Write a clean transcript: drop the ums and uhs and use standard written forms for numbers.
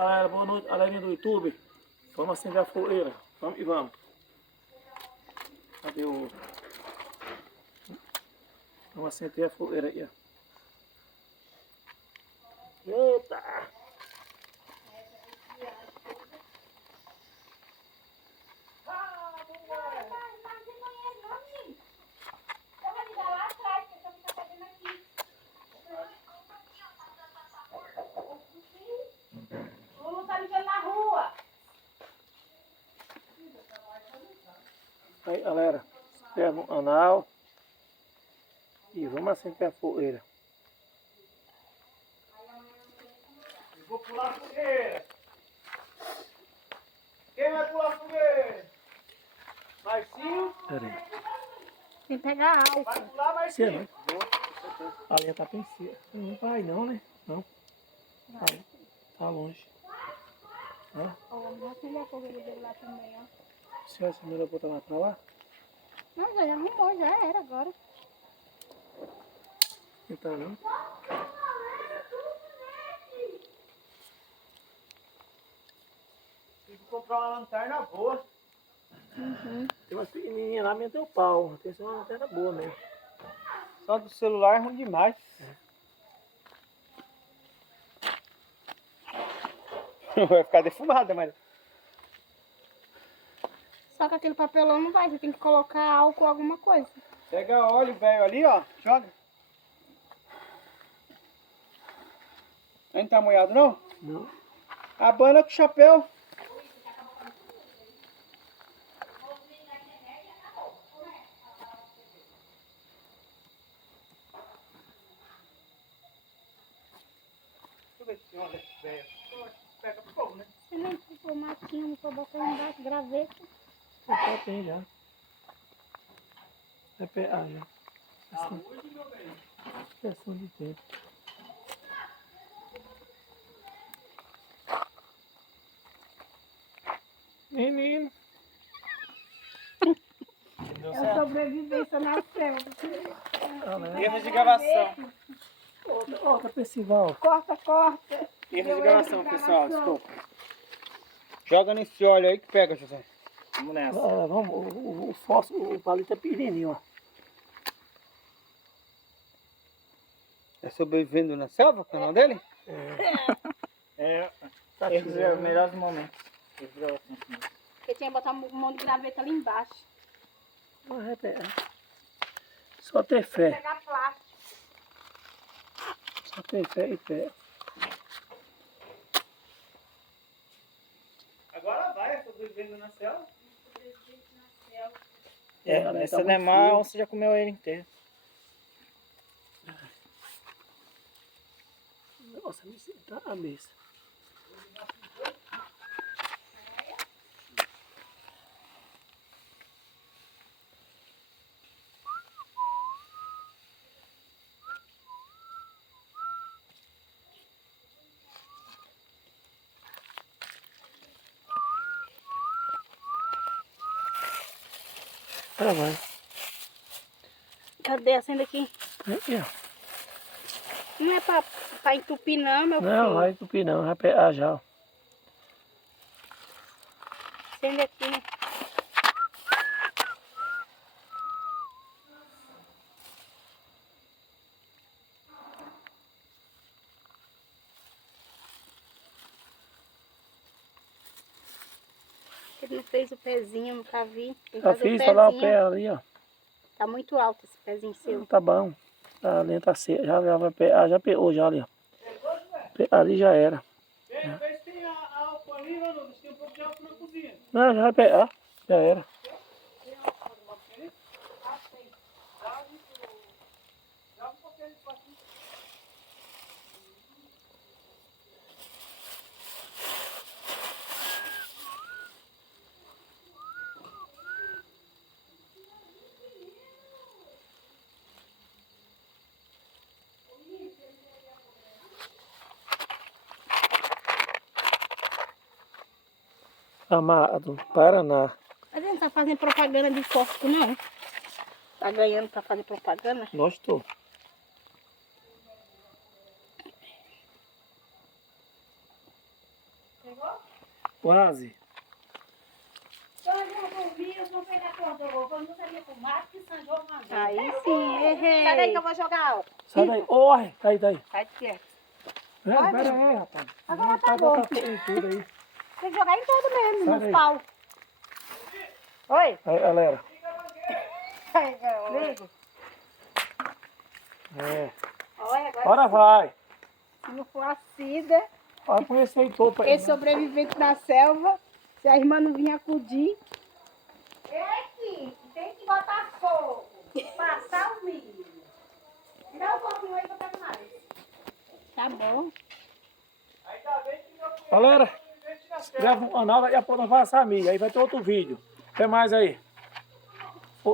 Galera, boa noite, galerinha do YouTube. Vamos acender a fogueira. Vamos e vamos. Cadê o... Vamos acender a fogueira aí, ó. Eita! Aí, galera, inscreve no canal e vamos acender a fogueira. Eu vou pular a fogueira. Quem vai pular a fogueira? Marcinho? Peraí. Tem que pegar álcool. Vai pular, Marcinho? Né? A linha tá bem cedo. Não vai não, né? Não. Tá longe. Ó. Vamos acender a fogueira dele lá também, ó. Se essa melhor botar lá pra lá? Não, já arrumou, já era agora. Não tá não. Tem que comprar uma lanterna boa. Uhum. Tem umas pequenininhas lá, meteu o pau. Tem que ser uma lanterna boa mesmo. Só do celular é ruim demais. Vai ficar defumada, mas... Só que aquele papelão não vai, você tem que colocar álcool ou alguma coisa. Pega óleo velho ali, ó. Joga. Aí não tá molhado, não? Não. Abana com o chapéu. Deixa eu ver se olha velho. Pega fogo, né? Você nem ficou matinho, não foi botar embaixo, graveto. Já tem já. Vai pegar já. Saúde, meu velho. Questão de tempo. Menino. Deu É certo? sobrevivência na selva. Erros de gravação. Outra festival. Corta, corta. Erros de gravação, pessoal. Desculpa. Joga nesse óleo aí que pega, José. Vamos nessa. Olha, vamos, o fósforo, o palito é pequenininho, ó. É sobrevivendo na selva o canal dele? Tá Erros tirando. é melhores momentos. Porque tinha que botar um monte de graveta ali embaixo. Mas é pegar. Só ter fé. Pegar plástico. Só ter fé e pé. Agora vai, sobrevivendo na selva. Galera, Essa tá não é muito má, frio. você já comeu ele inteiro. Nossa, me senta a cabeça. Ela vai. Cadê? Acenda aqui. Aqui, ó. Não é pra entupir não, meu filho. Não, vai entupir não, vai pegar já, ó. Acende aqui, né? Ele não fez o pezinho, nunca vi. Tem que Já fazer fiz, o tá lá o pezinho. pé ali, ó. Tá muito alto esse pezinho seu. Tá bom. A linha tá seca, já vai pegar, já pegou já ali, ó. Ali já era. Vê se tem álcool ali, mano. Tem um pouco de álcool na cozinha. Não, já vai pegar, já era. Amado, Paraná. Mas ele não tá fazendo propaganda de fósforo, não. Tá ganhando pra fazer propaganda. Gostou. Quase. Aí sim, errei. Sai daí que eu vou jogar álcool. Sai daí. Oi, tá aí, tá aí. Sai de perto. Pera aí, rapaz. Agora tá Tá bom. botando tudo aí. Tem que jogar em tudo mesmo, Sai nos daí. pau. Oi? Aí, galera. Ligo. É. Olha, agora Agora vai. se não for a Cida, Vai conhecer aí todo. esse sobrevivente da selva, se a irmã não vir acudir. Tem que botar fogo, passar o milho. Dá um pouquinho aí que eu pego mais. Tá bom. Galera, se inscreve no canal, daqui a pouco nós vamos passar a milha. Aí vai ter outro vídeo. Até mais aí.